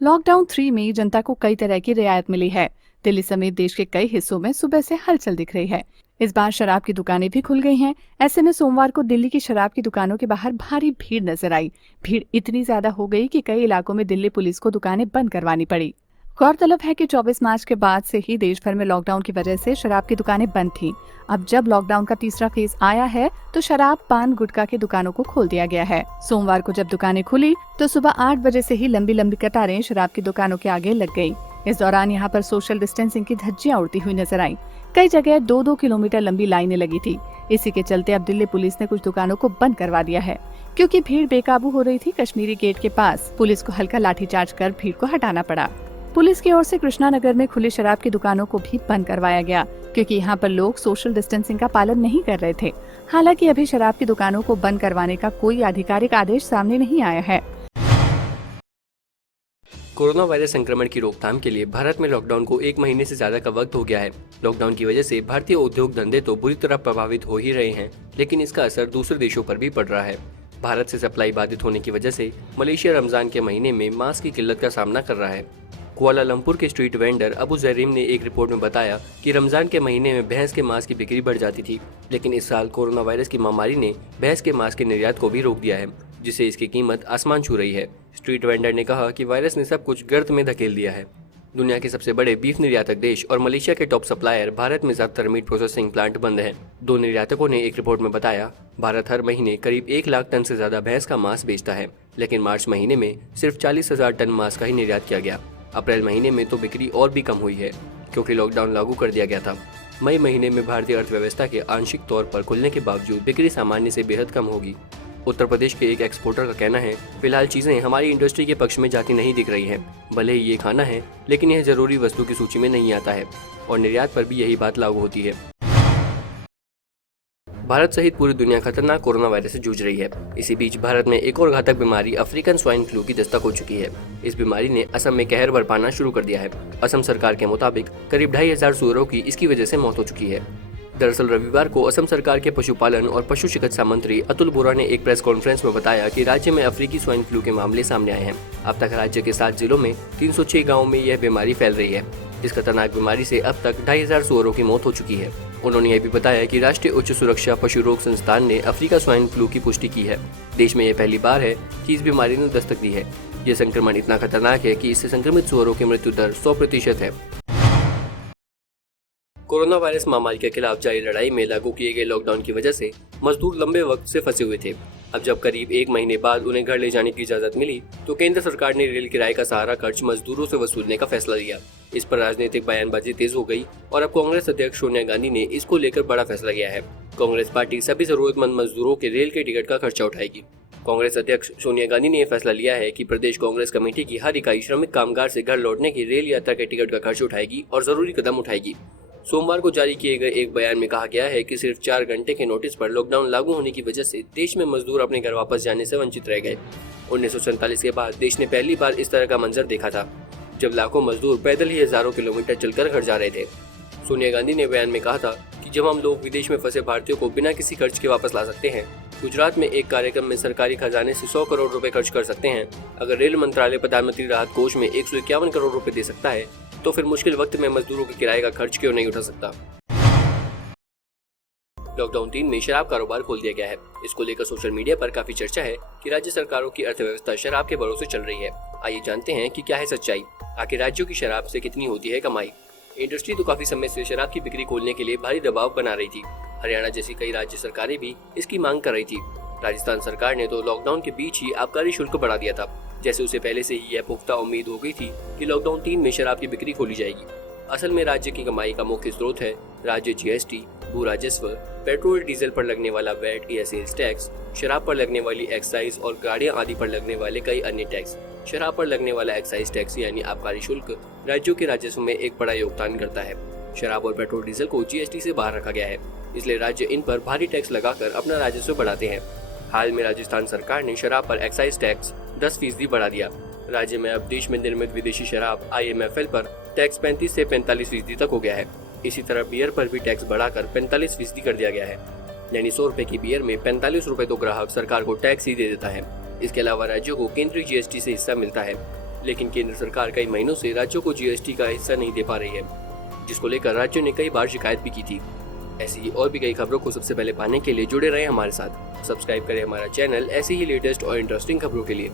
Lockdown 3 में जनता को कई तरह की रियायत मिली है। दिल्ली समेत देश के कई हिस्सों में सुबह से हलचल दिख रही है। इस बार शराब की दुकानें भी खुल गई हैं। ऐसे में सोमवार को दिल्ली की शराब की दुकानों के बाहर भारी भीड़ नजर आई। भीड़ इतनी ज्यादा हो गई कि कई इलाकों में दिल्ली पुलिस को दुकानें बंद करवानी पड़ी। गौरतलब है कि 24 मार्च के बाद से ही देश भर में लॉकडाउन की वजह से शराब की दुकानें बंद थीं। अब जब लॉकडाउन का तीसरा फेज आया है तो शराब, पान, गुटखा की दुकानों को खोल दिया गया है। सोमवार को जब दुकानें खुली तो सुबह 8 बजे से ही लंबी लंबी कतारें शराब की दुकानों के आगे लग गई। इस दौरान यहाँ पर सोशल डिस्टेंसिंग की धज्जियां उड़ती हुई नजर आई। कई जगह 2-2 किलोमीटर लंबी लाइनें लगी थी। इसी के चलते अब दिल्ली पुलिस ने कुछ दुकानों को बंद करवा दिया है। क्योंकि भीड़ बेकाबू हो रही थी, कश्मीरी गेट के पास पुलिस को हल्का लाठीचार्ज कर भीड़ को हटाना पड़ा। पुलिस की ओर से कृष्णा नगर में खुली शराब की दुकानों को भी बंद करवाया गया, क्योंकि यहाँ पर लोग सोशल डिस्टेंसिंग का पालन नहीं कर रहे थे। हालांकि अभी शराब की दुकानों को बंद करवाने का कोई आधिकारिक आदेश सामने नहीं आया है। कोरोना वायरस संक्रमण की रोकथाम के लिए भारत में लॉकडाउन को 1 महीने से ज्यादा का वक्त हो गया है। लॉकडाउन की वजह से भारतीय उद्योग धंधे तो बुरी तरह प्रभावित हो ही रहे हैं, लेकिन इसका असर दूसरे देशों पर भी पड़ रहा है। भारत से सप्लाई बाधित होने की वजह से मलेशिया रमजान के महीने में मास्क की किल्लत का सामना कर रहा है। कुआलालंपुर के स्ट्रीट वेंडर अबू जरीम ने एक रिपोर्ट में बताया कि रमजान के महीने में भैंस के मांस की बिक्री बढ़ जाती थी, लेकिन इस साल कोरोना वायरस की महामारी ने भैंस के मांस के निर्यात को भी रोक दिया है, जिससे इसकी कीमत आसमान छू रही है। स्ट्रीट वेंडर ने कहा कि वायरस ने सब कुछ गर्त में धकेल दिया है। दुनिया के सबसे बड़े बीफ निर्यातक देश और मलेशिया के टॉप सप्लायर भारत में ज्यादातर मीट प्रोसेसिंग प्लांट बंद हैं। दो निर्यातकों ने एक रिपोर्ट में बताया, भारत हर महीने करीब 1 लाख टन से ज्यादा भैंस का मांस बेचता है, लेकिन मार्च महीने में सिर्फ 40,000 टन मांस का ही निर्यात किया गया। अप्रैल महीने में तो बिक्री और भी कम हुई है, क्योंकि लॉकडाउन लागू कर दिया गया था। मई महीने में भारतीय अर्थव्यवस्था के आंशिक तौर पर खुलने के बावजूद बिक्री सामान्य से बेहद कम होगी। उत्तर प्रदेश के एक एक्सपोर्टर का कहना है, फिलहाल चीजें हमारी इंडस्ट्री के पक्ष में जाती नहीं दिख रही हैं। भले ही ये खाना है, लेकिन यह जरूरी वस्तु की सूची में नहीं आता है, और निर्यात पर भी यही बात लागू होती है। भारत सहित पूरी दुनिया खतरनाक कोरोना वायरस से जूझ रही है। इसी बीच भारत में एक और घातक बीमारी अफ्रीकन स्वाइन फ्लू की दस्तक हो चुकी है। इस बीमारी ने असम में कहर बरपाना शुरू कर दिया है। असम सरकार के मुताबिक करीब 2,500 सूअरों की इसकी वजह से मौत हो चुकी है। दरअसल रविवार को असम सरकार के पशुपालन और पशु चिकित्सा मंत्री अतुल बोरा ने एक प्रेस कॉन्फ्रेंस में बताया कि राज्य में अफ्रीकी स्वाइन फ्लू के मामले सामने आए हैं। अब तक राज्य के 7 जिलों में 306 गाँव में यह बीमारी फैल रही है। इस खतरनाक बीमारी से अब तक 2,500 सूअरों की मौत हो चुकी है। उन्होंने यह भी बताया कि राष्ट्रीय उच्च सुरक्षा पशु रोग संस्थान ने अफ्रीका स्वाइन फ्लू की पुष्टि की है। देश में यह पहली बार है कि इस बीमारी ने दस्तक दी है। यह संक्रमण इतना खतरनाक है कि इससे संक्रमित सूअरों की मृत्यु दर 100% है। कोरोना वायरस महामारी के खिलाफ जारी लड़ाई में लागू किए गए लॉकडाउन की वजह से मजदूर लंबे वक्त से फंसे हुए थे। अब जब करीब 1 महीने बाद उन्हें घर ले जाने की इजाजत मिली, तो केंद्र सरकार ने रेल किराए का सारा खर्च मजदूरों से वसूलने का फैसला लिया। इस पर राजनीतिक बयानबाजी तेज हो गई और अब कांग्रेस अध्यक्ष सोनिया गांधी ने इसको लेकर बड़ा फैसला किया है। कांग्रेस पार्टी सभी जरूरतमंद मजदूरों के रेल के टिकट का खर्चा उठाएगी। कांग्रेस अध्यक्ष सोनिया गांधी ने यह फैसला लिया है कि प्रदेश कांग्रेस कमेटी की हर इकाई श्रमिक कामगार से घर लौटने की रेल यात्रा के टिकट का खर्च उठाएगी और जरूरी कदम उठाएगी। सोमवार को जारी किए गए एक बयान में कहा गया है कि सिर्फ 4 घंटे के नोटिस पर लॉकडाउन लागू होने की वजह से देश में मजदूर अपने घर वापस जाने से वंचित रह गए। 1947 के बाद देश ने पहली बार इस तरह का मंजर देखा था, जब लाखों मजदूर पैदल ही हजारों किलोमीटर चलकर घर जा रहे थे। सोनिया गांधी ने बयान में कहा था कि जब हम लोग विदेश में फंसे भारतीयों को बिना किसी खर्च के वापस ला सकते हैं, गुजरात में एक कार्यक्रम में सरकारी खजाने से 100 करोड़ रुपए खर्च कर सकते हैं, अगर रेल मंत्रालय प्रधानमंत्री राहत कोष में 151 करोड़ रुपए दे सकता है, तो फिर मुश्किल वक्त में मजदूरों के किराए का खर्च क्यों नहीं उठा सकता। लॉकडाउन 3 में शराब कारोबार खोल दिया गया है। इसको लेकर सोशल मीडिया पर काफी चर्चा है कि राज्य सरकारों की अर्थव्यवस्था शराब के भरोसे चल रही है। आइए जानते हैं कि क्या है सच्चाई। आखिर राज्यों की शराब से कितनी होती है कमाई। इंडस्ट्री तो काफी समय से शराब की बिक्री खोलने के लिए भारी दबाव बना रही थी। हरियाणा जैसी कई राज्य सरकारें भी इसकी मांग कर रही थी। राजस्थान सरकार ने तो लॉकडाउन के बीच ही आबकारी शुल्क बढ़ा दिया था, जैसे उसे पहले से ही यह पुख्ता उम्मीद हो गई थी कि लॉकडाउन 3 में शराब की बिक्री खोली जाएगी। असल में राज्य की कमाई का मुख्य स्रोत है राज्य जीएसटी, भू राजस्व, पेट्रोल डीजल पर लगने वाला वैट या सेल्स टैक्स, शराब पर लगने वाली एक्साइज और गाड़ियां आदि पर लगने वाले कई अन्य टैक्स। शराब पर लगने वाला एक्साइज टैक्स यानी आबकारी शुल्क राज्यों के राजस्व में एक बड़ा योगदान करता है। शराब और पेट्रोल डीजल को जीएसटी से बाहर रखा गया है, इसलिए राज्य इन पर भारी टैक्स लगाकर अपना राजस्व बढ़ाते हैं। हाल में राजस्थान सरकार ने शराब पर एक्साइज टैक्स 10% बढ़ा दिया। राज्य में अब देश में निर्मित विदेशी शराब IMFL पर टैक्स 35 से 45% तक हो गया है। इसी तरह बियर पर भी टैक्स बढ़ाकर 45% कर दिया गया है, यानी 100 रुपए की बियर में 45 रुपए तो ग्राहक सरकार को टैक्स ही दे देता है। इसके अलावा राज्यों को केंद्रीय जीएसटी से हिस्सा मिलता है, लेकिन केंद्र सरकार कई महीनों से राज्यों को जीएसटी का हिस्सा नहीं दे पा रही है, जिसको लेकर राज्यों ने कई बार शिकायत भी की थी। ऐसी ही और भी कई खबरों को सबसे पहले पाने के लिए जुड़े रहें हमारे साथ। सब्सक्राइब करें हमारा चैनल ऐसी ही लेटेस्ट और इंटरेस्टिंग खबरों के लिए।